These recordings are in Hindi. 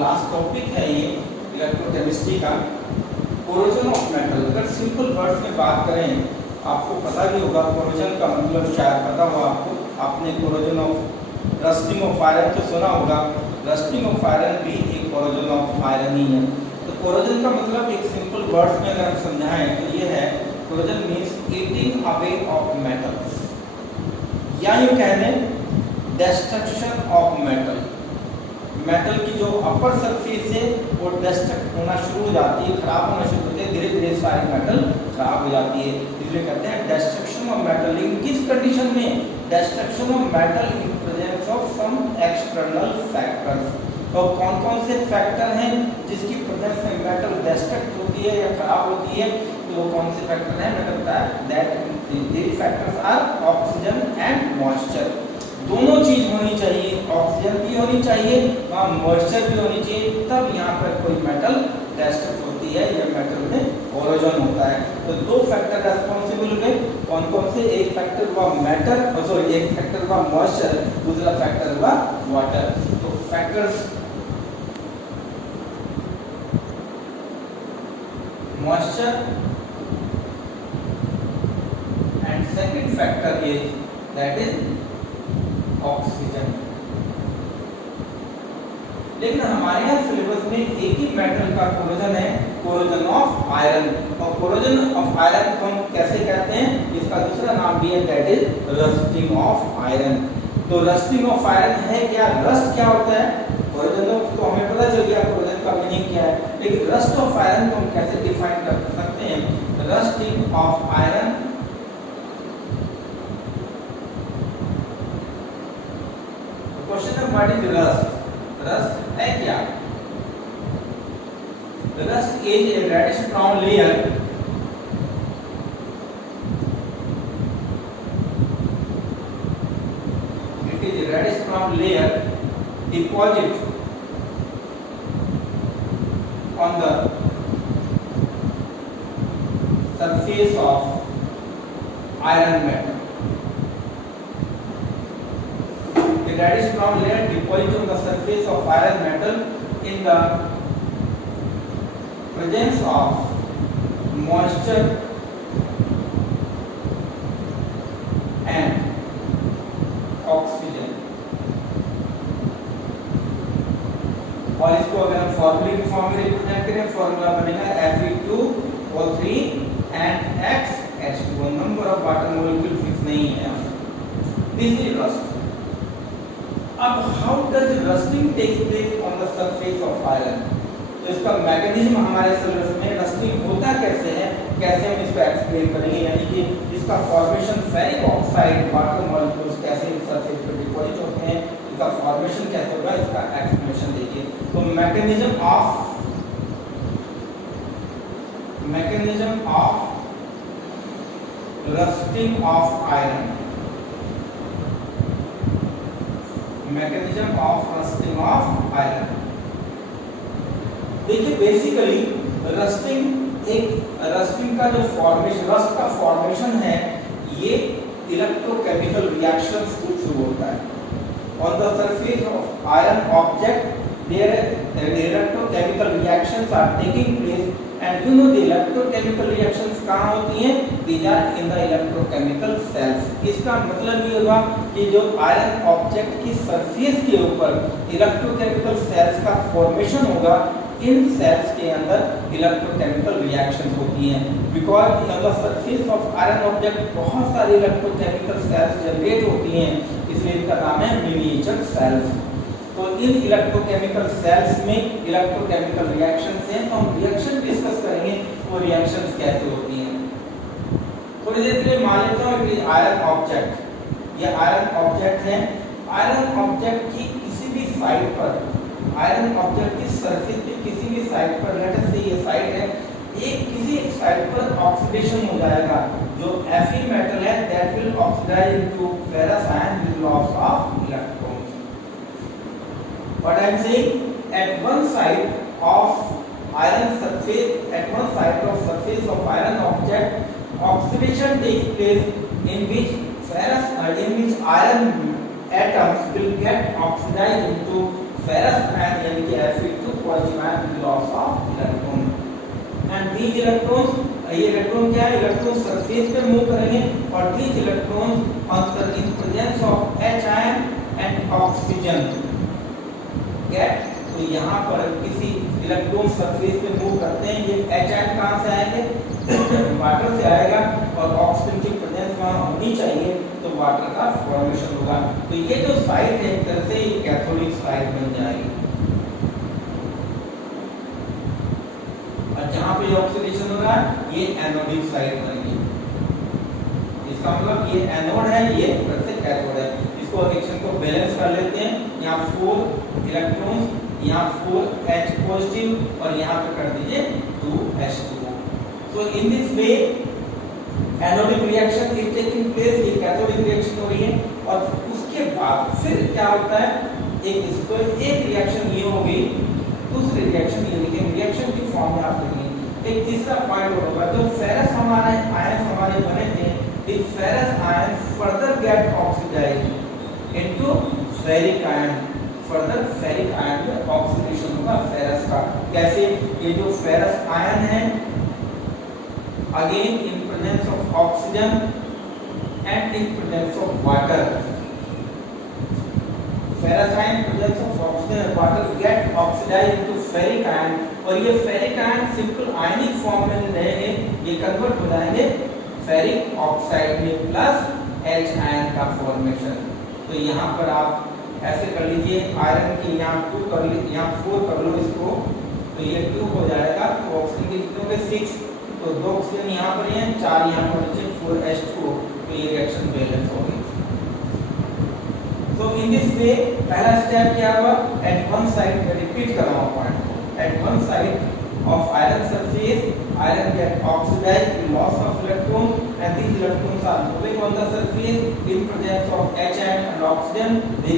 लास्ट टॉपिक है ये इलेक्ट्रोकेमिस्ट्री का, कोरोजन ऑफ मेटल। अगर सिंपल वर्ड्स में बात करें, आपको पता भी होगा कोरोजन का मतलब, शायद पता हो आपको, आपने corrosion of rusting of iron तो सुना होगा। रस्टिंग ऑफ आयरन भी एक कोरोजन ऑफ आयरन ही है। तो कोरोजन का मतलब एक सिंपल वर्ड्स में अगर हम समझाएं तो ये है, corrosion means eating away of metals, या यूं कह लें डिस्ट्रक्शन ऑफ मेटल। मेटल की जो अपर सरफेस है वो डिस्ट्रक्ट होना शुरू हो जाती है, खराब होना शुरू होती है, धीरे धीरे सारी मेटल खराब हो जाती है, इसलिए कहते हैं डिस्ट्रक्शन ऑफ मेटल। लेकिन किस कंडीशन में? Destruction of metal in presence of some external factors. तो कौन कौन से फैक्टर हैं जिसकी प्रेजेंस में मेटल डिस्ट्रक्ट होती है या खराब होती है? तो कौन से फैक्टर हैं? मैं कहता है that these factors are oxygen and moisture। दोनों चीज होनी चाहिए, ऑक्सीजन भी होनी चाहिए और मॉइस्चर भी होनी चाहिए, तब यहाँ पर कोई मेटल डिस्ट्रक्ट होती है या मेटल में कोरोजन होता है। तो दो फैक्टर रेस्पॉन्सिबल हुए, कौन कौन से? एक फैक्टर हुआ मैटर, सॉरी एक फैक्टर हुआ मॉइस्चर, दूसरा फैक्टर हुआ वाटर। तो factors moisture and second factor is that is oxygen। लेकिन हमारे यहाँ सिलेबस में एक ही मेटल का कोरोजन है, कोरोजन ऑफ आयरन। और कोरोजन ऑफ आयरन को हम कैसे कहते हैं? इसका दूसरा नाम भी है that is rusting of iron. तो रस्टिंग ऑफ आयरन है क्या? रस्ट क्या होता है? कोरोजन तो हमें पता चल गया कोरोजन का मीनिंग क्या है, लेकिन रस्ट ऑफ आयरन को हम कैसे डिफाइन कर सकते हैं? रस्टिंग ऑफ आयरन क्वेश्चन है व्हाट इज रस्ट? रस्ट है क्या? Rust is a reddish brown layer it is a reddish brown layer deposit on the surface of iron metal। A reddish brown layer deposit on the surface of iron metal in the presence of moisture and oxygen। और इसको अगर हम फॉर्मूले की फॉर्म में रिप्रेजेंट करें, फॉर्मूला बनेगा Fe2O3 and X2। Number of water molecule fix नहीं है। This is rust. अब how does rusting take place on the surface of iron? तो इसका मैकेनिज्म हमारे सिलेबस में रस्टिंग होता कैसे है, कैसे हम इसको एक्सप्लेन करेंगे, यानी कि इसका formation ferric oxide water molecules कैसे सरफेस पर डिपॉजिट होते हैं, इसका फॉर्मेशन कैसे होगा, इसका एक्सप्लेनेशन देखिए। तो mechanism of rusting of iron, mechanism of rusting of iron. देखिए बेसिकली रस्टिंग का जो फॉर्मेशन, रस्ट का फॉर्मेशन है, ये इलेक्ट्रोकेमिकल रिएक्शंस से शुरू होता है। On the surface of iron object there electrochemical reactions are taking place and you know the electrochemical reactions कहाँ होती हैं? These are in the electrochemical cells. इसका मतलब ये हुआ कि जो आयरन ऑब्जेक्ट की सरफेस के ऊपर इलेक्ट्रोकेमिकल सेल्स का फॉर्मेशन होगा, इन सेल्स के अंदर इलेक्ट्रोकेमिकल रिएक्शंस होती हैं। Because on the surface of iron object बहुत सारी इलेक्ट्रोकेमिकल सेल्स जनरेट होती हैं, इसलिए इनका नाम है मिनिएचर सेल्स। तो इन इलेक्ट्रोकेमिकल सेल्स में इलेक्ट्रोकेमिकल रिएक्शंस हैं, तो हम रिएक्शन डिस्कस करेंगे वो रिएक्शंस कैसे होती हैं। थोड़ी देर के लिए मान लेता हूँ कि आयरन ऑब्जेक्ट, ये आयरन ऑब्जेक्ट है। आयरन ऑब्जेक्ट की किसी भी साइड पर, आयरन ऑब्जेक्ट की सरफेस पे किसी भी साइड पर, लेट से ये साइड है, एक किसी एक साइड पर ऑक्सीडेशन हो जाएगा। जो Fe मेटल है that will oxidise into ferrous ion with loss of electrons. What I am saying, at one side of iron surface, at one side of surface of iron object oxidation takes place in which iron atoms will get oxidized into ferrous ion यानी कि Fe2 positive ion loss of electron and these electrons ये इलेक्ट्रॉन क्या है इलेक्ट्रॉन सरफेस पे मूव करेंगे और these electrons on in presence of H ion and oxygen get तो यहाँ पर किसी इलेक्ट्रॉन सरफेस पे मूव करते हैं ये H ion कहाँ से आएंगे वाटर से आएगा और ऑक्सीजन की प्रेजेंस वहाँ होनी चाहिए तो वाटर का फॉर्मेशन होगा तो ये जो साइट है एक तरह से कैथोडिक साइट बन जाएगी और जहाँ पे ऑक्सीडेशन हो रहा है ये एनोडिक साइट बनेगी इसका मतलब ये एनोड है ये फिर से कैथोड है इसको रिएक्शन को बैलेंस कर लेते हैं यहाँ 4 इलेक्ट्रॉन्स यहाँ 4 H पॉजिटिव और यहाँ पे कर दीजिए 2 H2O so in this way anodic reaction is taking place ये कैथोडिक रिएक्शन हो रही है और उसके बाद फिर क्या होता है एक रिएक्शन ये हो गई दूसरी रिएक्शन ये देखिए रिएक्शन की फॉर्म में आप देखेंगे एक तीसरा पॉइंट होगा जो फेरस हमारे आयन हमारे बने थे this ferrous ion further get oxidized into ferric ion further ferric ion में ऑक्सीडेशन होगा फेरस का कैसे ये जो फेरस आयन है again in presence of oxygen and in presence of water ferrous ion presence of oxygen and water get oxidized into ferric ion और ये ferric ion simple ionic form में रहेंगे ये कन्वर्ट हो जाएंगे फेरिक ऑक्साइड में प्लस H आयन का फॉर्मेशन तो यहाँ पर आप ऐसे कर लीजिए आयरन की यहाँ 2 कर लीजिए यहाँ 4 कर लो इसको तो ये 2 हो जाएगा तो ऑक्सीजन के कितने होंगे 6 तो 2 ऑक्सीजन यहाँ पर हैं 4 यहाँ पर नीचे 4 H2O तो ये रिएक्शन बैलेंस हो गई So in this way पहला स्टेप क्या हुआ at one side रिपीट कर रहा हूँ point at one side of iron surface iron get oxidized with loss of electron and these electrons are moving on the surface in presence of H and oxygen the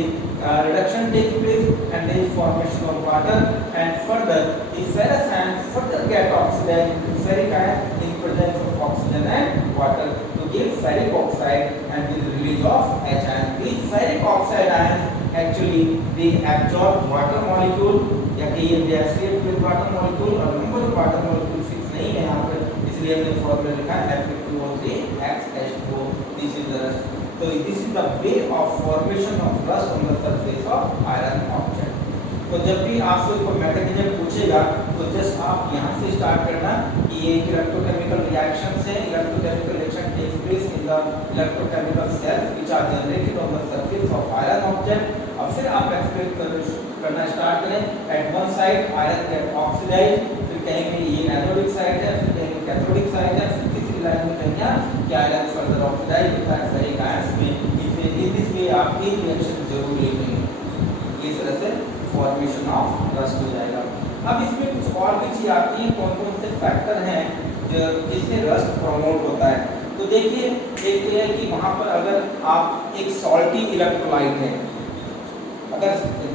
reduction takes place and there is formation of water and further the ferrous ion further get oxidized into ferric ion in presence of oxygen and water to give ferric oxide and with release of H ion. These ferric oxide ions actually they absorb water molecule या कि ये react with water molecule और number of water molecule fix नहीं है यहाँ पर इसलिए हमने फॉर्मूला लिखा है F2O3XH2O this is the rust. So this is the way of formation of rust on the surface of iron object. तो जब भी आपसे कोई मैकेनिज्म पूछेगा तो जस्ट आप यहाँ से स्टार्ट करना कि ये इलेक्ट्रोकेमिकल रिएक्शन से electrochemical reaction takes place in the electrochemical cells which are generated on the surface of iron object और फिर आप एक्सप्लेन करना स्टार्ट करें at one side iron get oxidized फिर कहेंगे ये एनोडिक साइड है फिर कहेंगे कैथोडिक साइड है फिर तीसरी लाइन में कहेंगे कि iron further oxidized with ferric ions में इन दिस वे आप तीन रिएक्शन जरूर लिखेंगे इस तरह से फॉर्मेशन ऑफ रस्ट हो जाएगा। अब इसमें कुछ और भी चीज आती है कौन कौन से फैक्टर हैं जिससे रस्ट प्रमोट होता है तो देखिए एक तो है कि वहाँ पर अगर आप एक सॉल्टी इलेक्ट्रोलाइट है अगर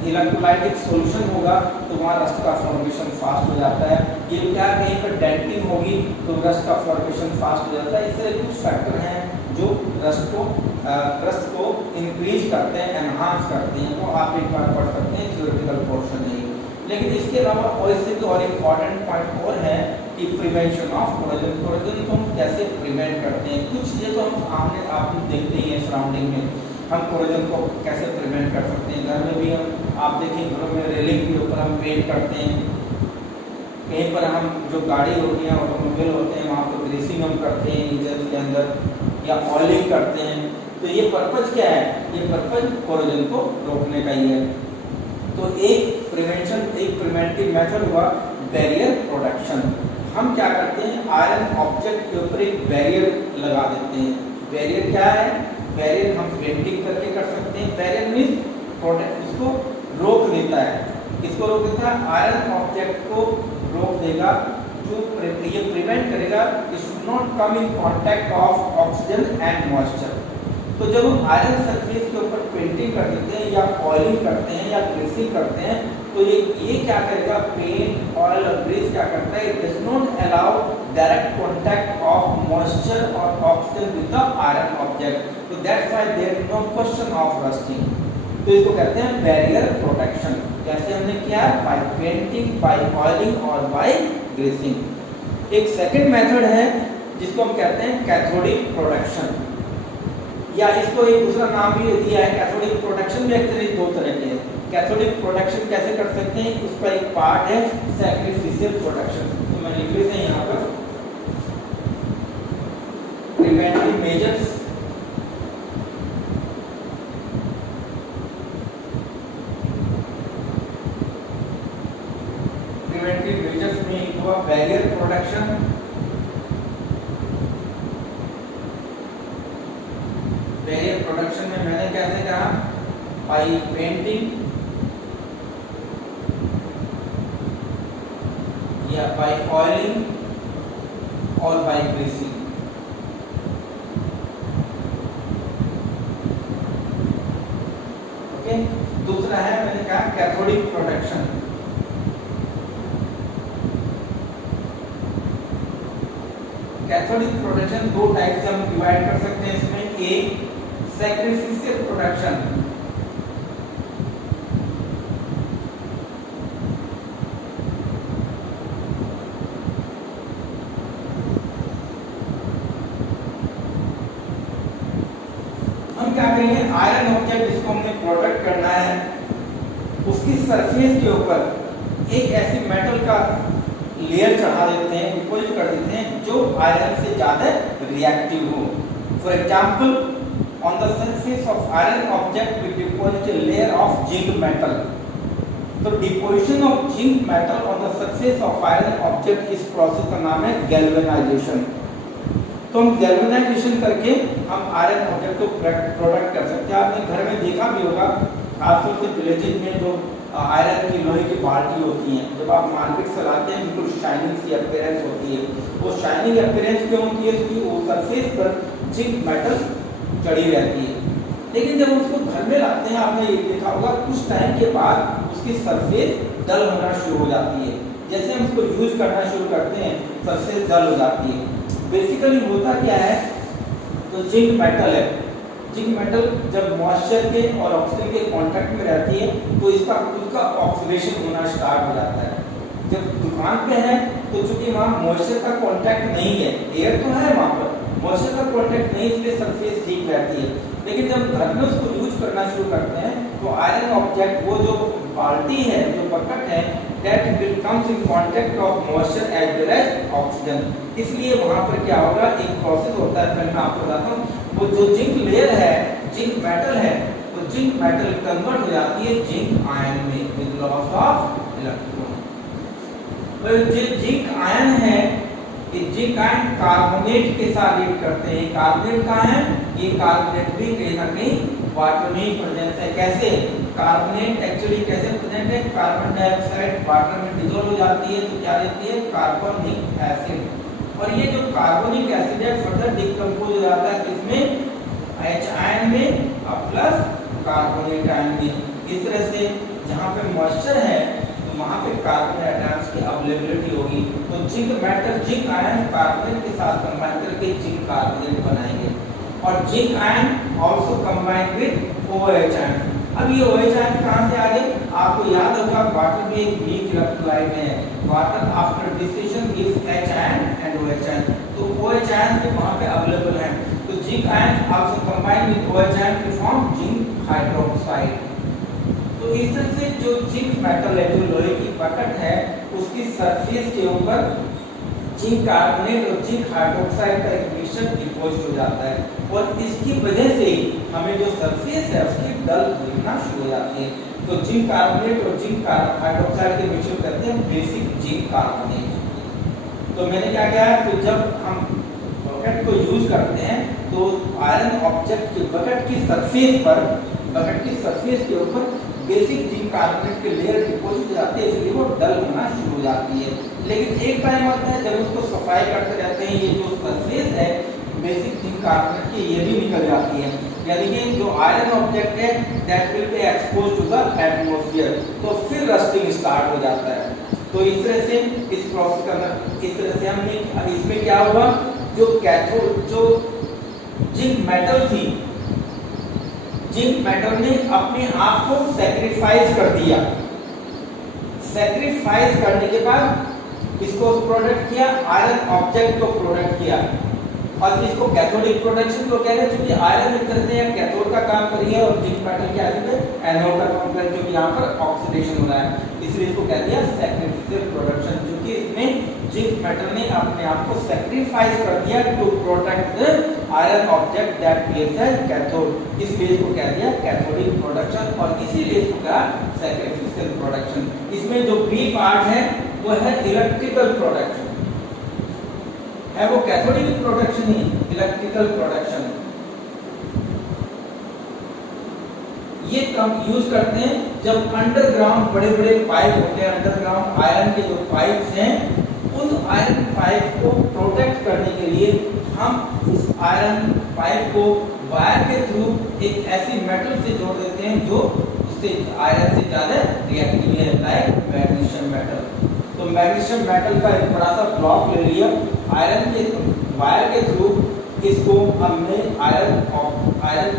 इलेक्ट्रोलाइट एक सॉल्यूशन होगा तो वहाँ रस्ट का फॉर्मेशन फास्ट हो जाता है ये क्या कहीं पर डेंटिंग होगी तो रस्ट का फॉर्मेशन फास्ट हो जाता है इससे कुछ फैक्टर हैं जो रस्ट को इंक्रीज करते हैं एनहांस करते हैं तो आप एक बार पढ़ सकते हैं थ्योरेटिकल पोर्शन नहीं लेकिन इसके अलावा और इससे तो और इम्पॉर्टेंट पॉइंट और है कि प्रिवेंशन ऑफ कोरोजन को हम कैसे प्रिवेंट करते हैं कुछ चीज़ें तो हम आमने आप देखते ही हैं सराउंडिंग में हम कोरोजन को कैसे प्रिवेंट कर सकते हैं घर में भी हम आप देखिए घरों में रेलिंग के ऊपर हम पेंट करते हैं कहीं पर हम जो गाड़ी होती है ऑटोमोबाइल होते हैं वहाँ पर ग्रीसिंग हम करते हैं इंजन के अंदर या ऑयलिंग करते हैं तो ये पर्पज क्या है ये पर्पज कोरोजन को रोकने का ही है तो एक प्रिवेंटिव मेथड हुआ बैरियर प्रोडक्शन हम क्या करते हैं आयरन ऑब्जेक्ट के ऊपर एक बैरियर लगा देते हैं बैरियर क्या है बैरियर हम पेंटिंग करके कर सकते हैं बैरियर मीन्स इसको रोक देता है इसको रोक देता है आयरन ऑब्जेक्ट को रोक देगा जो ये प्रिवेंट करेगा it should not come in contact of oxygen and moisture तो जब हम आयरन सरफेस के ऊपर पेंटिंग कर देते हैं या ऑयलिंग करते हैं या ग्रीसिंग करते हैं तो ये क्या करेगा पेंट ऑयल और ग्रीस क्या करता है it does not allow direct contact of moisture और oxygen with the iron object तो that's why there is no question of rusting तो इसको कहते हैं बैरियर प्रोटेक्शन। कैसे हमने किया? बाय पेंटिंग, बाय ऑयलिंग और बाय ग्रीसिंग। एक सेकंड मेथड है जिसको हम कहते हैं कैथोडिक प्रोटेक्शन, या इसको एक दूसरा नाम भी दिया है। कैथोडिक प्रोटेक्शन में एक्चुअली दो तरह के हैं। कैथोडिक प्रोटेक्शन कैसे कर सकते हैं, उसका एक पार्ट है सैक्रिफिशियल प्रोटेक्शन। तो मैं लिख लेते हैं यहाँ पर प्रिवेंटिव मेजर्स, प्रिवेंटिव मेजर्स में एक हुआ बैरियर प्रोटेक्शन, बैरियर प्रोटेक्शन में मैंने कैसे कहा? बाय पेंटिंग या बाय ऑयलिंग और बाय ग्रीसिंग। ओके, दूसरा है मैंने कहा कैथोडिक प्रोटेक्शन। कैथोडिक प्रोटेक्शन दो टाइप से हम डिवाइड कर सकते हैं इसमें। एक सैक्रिफिशियल प्रोटेक्शन, हम क्या करेंगे, आयरन ऑब्जेक्ट जिसको हमने प्रोटेक्ट करना है उसकी सरफेस के ऊपर एक ऐसी मेटल का लेयर चढ़ा देते हैं, डिपॉजिट कर देते हैं जो आयरन से ज्यादा रिएक्टिव हो। For example, on the surface of iron object we deposit a layer of zinc metal। तो deposition of zinc metal on the surface of iron object, इस प्रोसेस का नाम है गैल्वेनाइजेशन। तो हम गैल्वेनाइजेशन करके हम आयरन ऑब्जेक्ट को प्रोटेक्ट कर सकते हैं। आपने घर में देखा भी होगा, खासतौर से विलेजेस में जो आयरन की लोहे की बाल्टी होती हैं, जब आप मार्केट से लाते हैं बिल्कुल शाइनिंग सी अपीयरेंस होती है। वो शाइनिंग अपीयरेंस क्यों होती है? उसकी वो सरफेस पर जिंक मेटल चढ़ी रहती है। लेकिन जब उसको घर में लाते हैं, आपने ये देखा होगा, कुछ टाइम के बाद उसकी सरफेस डल होना शुरू हो जाती है। जैसे हम उसको यूज करना शुरू करते हैं, सरफेस डल हो जाती है। बेसिकली होता क्या है, तो जिंक मेटल है, जिंक मेटल जब मॉइस्चर के और ऑक्सीजन के कांटेक्ट में रहती है तो इसका खुद का ऑक्सीडेशन होना स्टार्ट हो जाता है। जब दुकान पे है तो चूंकि वहाँ मॉइस्चर का कांटेक्ट नहीं है, एयर तो है वहाँ पर, मॉइस्चर का कांटेक्ट नहीं, इसलिए सरफेस ठीक रहती है। लेकिन जब घर में उसको यूज करना शुरू करते हैं तो आयरन ऑब्जेक्ट, वो जो बाल्टी है, जो बकेट है, that will comes in contact of moisture as well as oxygen। इसलिए वहाँ पर क्या होगा, एक प्रोसेस होता है, मैं आपको बताता हूँ। वो जो जिंक लेयर है, जिंक मेटल है, तो जिंक मेटल कन्वर्ट हो जाती है जिंक आयन में विद लॉस ऑफ इलेक्ट्रॉन। तो जो जिंक आयन है, ये जिंक आयन कार्बोनेट के साथ रिएक्ट करते हैं। कार्बोनेट का है, ये कार्बोनेट भी कहीं ना कहीं वाटर में प्रेजेंट है। कैसे? कार्बोनेट एक्चुअली कैसे प्रेजेंट है? कार्बन डाइऑक्साइड वाटर में डिसॉल्व हो जाती है तो क्या देती है? Carbonic acid. और ये जो कार्बोनिक एसिड है फर्दर डिकम्पोज हो जाता है किसमें? H आयन में और प्लस कार्बोनेट आयन में। इस तरह से जहाँ पे मॉइस्चर है तो वहाँ पे कार्बन आयन्स की अवेलेबिलिटी होगी। तो zinc metal, zinc ion carbonate के साथ कंबाइन करके जिंक कार्बोनेट बनाएंगे। और zinc ion also combine with OH ion. अब ये OH आयन कहाँ से आ गए? आपको याद होगा वाटर में एक वीक इलेक्ट्रोलाइट है, water after distillation gives H ion and OH ion. तो OH आयन भी वहाँ पे अवेलेबल है। तो zinc ion also combine with OH ion to form zinc hydroxide. तो इस तरह से जो जिंक मेटल है, जो लोहे की बकेट है, उसकी सरफेस के ऊपर जिंक कार्बोनेट और जिंक हाइड्रोक्साइड का एक मिक्सचर डिपोजिट हो जाता है। और इसकी वजह से हमें जो सरफेस है उसकी डल दिखना शुरू हो जाती है। तो जिंक कार्बोनेट और जिंक हाइड्रोक्साइड के मिक्सचर करते हैं बेसिक जिंक कार्बोनेट। तो मैंने क्या किया है, तो जब हम बकेट को यूज करते हैं तो आयरन ऑब्जेक्ट के बकेट की सरफेस पर, बकेट की सरफेस के ऊपर बेसिक जिंक कार्बोनेट के लेयर डिपोजिट हो जाती है, इसलिए वो डल होना शुरू हो जाती है। लेकिन एक टाइम आता है जब उसको सफाई करते रहते हैं, ये जो सरफेस है बेसिक जिंक कार्बोनेट की, ये भी निकल जाती है। यानी कि जो आयरन ऑब्जेक्ट है that will be exposed to the atmosphere, तो फिर रस्टिंग स्टार्ट हो जाता है। तो इस तरह से इस प्रोसेस का, इस तरह से हमने इसमें क्या हुआ, जो कैथोड, जो जिंक मेटल थी जिंक मेटल ने अपने आप को सैक्रिफाइस कर दिया। सैक्रिफाइस करने के बाद इसको प्रोडक्ट किया, आयरन ऑब्जेक्ट को प्रोडक्ट किया। और इसको कैथोडिक प्रोडक्शन को कह रहे हैं, क्योंकि आयरन एक तरह से कैथोड का काम कर रही है और जिंक मेटल क्या है एनोड का काम कर रही है, क्योंकि यहाँ पर ऑक्सीडेशन हो रहा है, इसलिए इसको कह दिया सैक्रिफिशियल प्रोडक्शन। क्योंकि इसमें जिंक मेटल ने अपने आप को सैक्रिफाइस कर दिया to protect the iron object that place as cathode, इसलिए इसको कह दिया कैथोडिक प्रोडक्शन और इसीलिए इसको कहा सैक्रिफिशियल प्रोडक्शन। इसमें जो बी पार्ट है वो है इलेक्ट्रिकल प्रोडक्शन, है वो कैथोडिक प्रोडक्शन ही, इलेक्ट्रिकल प्रोडक्शन। ये कम यूज करते हैं जब अंडरग्राउंड बड़े बड़े पाइप होते हैं, अंडरग्राउंड आयरन के जो पाइप्स हैं, उन आयरन पाइप को प्रोटेक्ट करने के लिए हम उस आयरन पाइप को वायर के थ्रू एक ऐसी मेटल से जोड़ देते हैं जो उससे आयरन से ज्यादा रिएक्टिव है, लाइक मैग्नीशियम मेटल। तो मैग्नीशियम मेटल का एक बड़ा सा ब्लॉक ले लिया, आयरन के वायर के थ्रू इसको हमने आयरन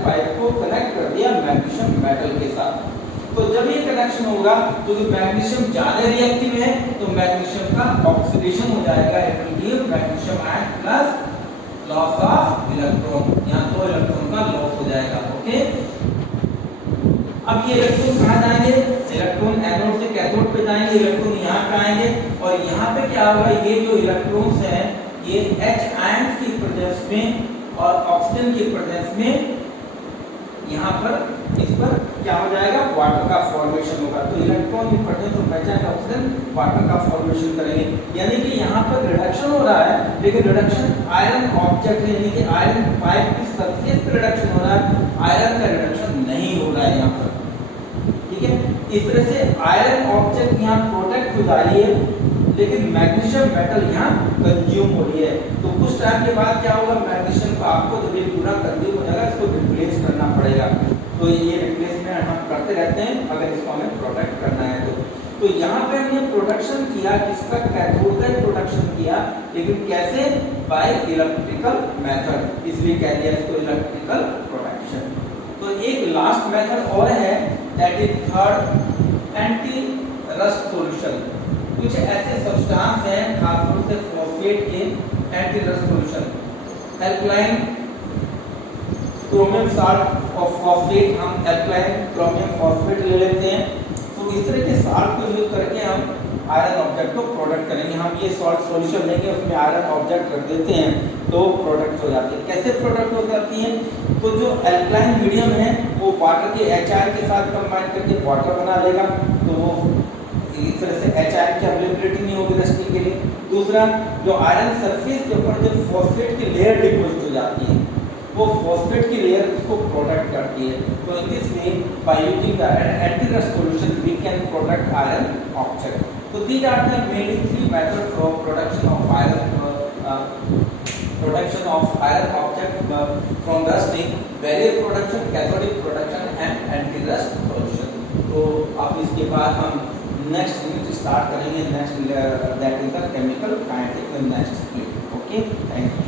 पाइप को कनेक्ट कर दिया मैग्नीशियम मेटल के साथ। तो जब ये कनेक्शन होगा तो मैग्नीशियम ज्यादा रिएक्टिव है तो मैग्नीशियम का ऑक्सीडेशन हो जाएगा, it will give magnesium ion plus loss of electron, यहाँ 2 इलेक्ट्रॉन का लॉस हो जाएगा। ओके, अब ये इलेक्ट्रॉन कहाँ जाएंगे, इलेक्ट्रॉन एनोड से कैथोड पे जाएंगे, इलेक्ट्रॉन यहाँ पे आएंगे और यहाँ पे क्या होगा, ये जो इलेक्ट्रॉन्स हैं ये H आयंस की प्रेजेंस में और ऑक्सीजन की प्रेजेंस में यहाँ पर इस पर क्या हो जाएगा, वाटर का फॉर्मेशन होगा। तो electron in presence of H and oxygen water का फॉर्मेशन करेंगे, यानी कि यहाँ पर रिडक्शन हो रहा है, लेकिन रिडक्शन आयरन ऑब्जेक्ट है, यानी कि आयरन पाइप की सरफेस पे रिडक्शन हो रहा है, आयरन का रिडक्शन नहीं हो रहा है यहाँ पर। ठीक है, इस तरह से आयरन ऑब्जेक्ट यहाँ प्रोटेक्ट हो जा रही है, लेकिन मैग्नीशियम मेटल यहाँ कंज्यूम हो रही है। तो कुछ टाइम के बाद क्या होगा, मैग्नीशियम को आपको जब ये पूरा कंज्यूम हो जाएगा इसको रिप्लेस करना पड़ेगा। तो ये रिप्लेसमेंट हम करते रहते हैं अगर इसको हमें प्रोटेक्ट करना है तो यहाँ पे हमने प्रोडक्शन किया, किसका, कैथोड का प्रोडक्शन किया, लेकिन कैसे, बाय इलेक्ट्रिकल मेथड, इसलिए कह दिया इसको इलेक्ट्रिकल प्रोडक्शन। तो एक लास्ट मेथड और है, that is third anti rust solution. कुछ ऐसे सब्सटेंस हैं खासतौर से फॉस्फेट के anti rust solution, alkaline chromium salt और फॉस्फेट, हम एल्कलाइन क्रोमियम फॉस्फेट ले लेते हैं। तो इस तरह के साल्ट को यूज करके हम आयरन ऑब्जेक्ट को प्रोडक्ट करेंगे। हम ये सॉल्ट सॉल्यूशन लेंगे, उसमें आयरन ऑब्जेक्ट रख देते हैं तो प्रोडक्ट हो जाती है। कैसे प्रोडक्ट हो जाती है, तो जो एल्कलाइन मीडियम है वो वाटर के HI के साथ कंबाइन करके वाटर बना लेगा, तो वो इस तरह से HI की अवेलेबिलिटी नहीं होगी रस्टिंग के लिए। दूसरा, जो आयरन सरफेस के ऊपर जो फॉस्फेट की लेयर डिपॉजिट हो जाती है, वो फॉस्फेट की लेयर उसको प्रोटेक्ट करती है। तो in this way by using the anti rust solution we can protect iron object. So these are the main 3 methods for production of iron object from rusting: barrier production, cathodic production and anti-rust solution. तो अब इसके बाद हम नेक्स्ट यूनिट स्टार्ट करेंगे, next that is the chemical kinetics, next unit. Okay, thank you.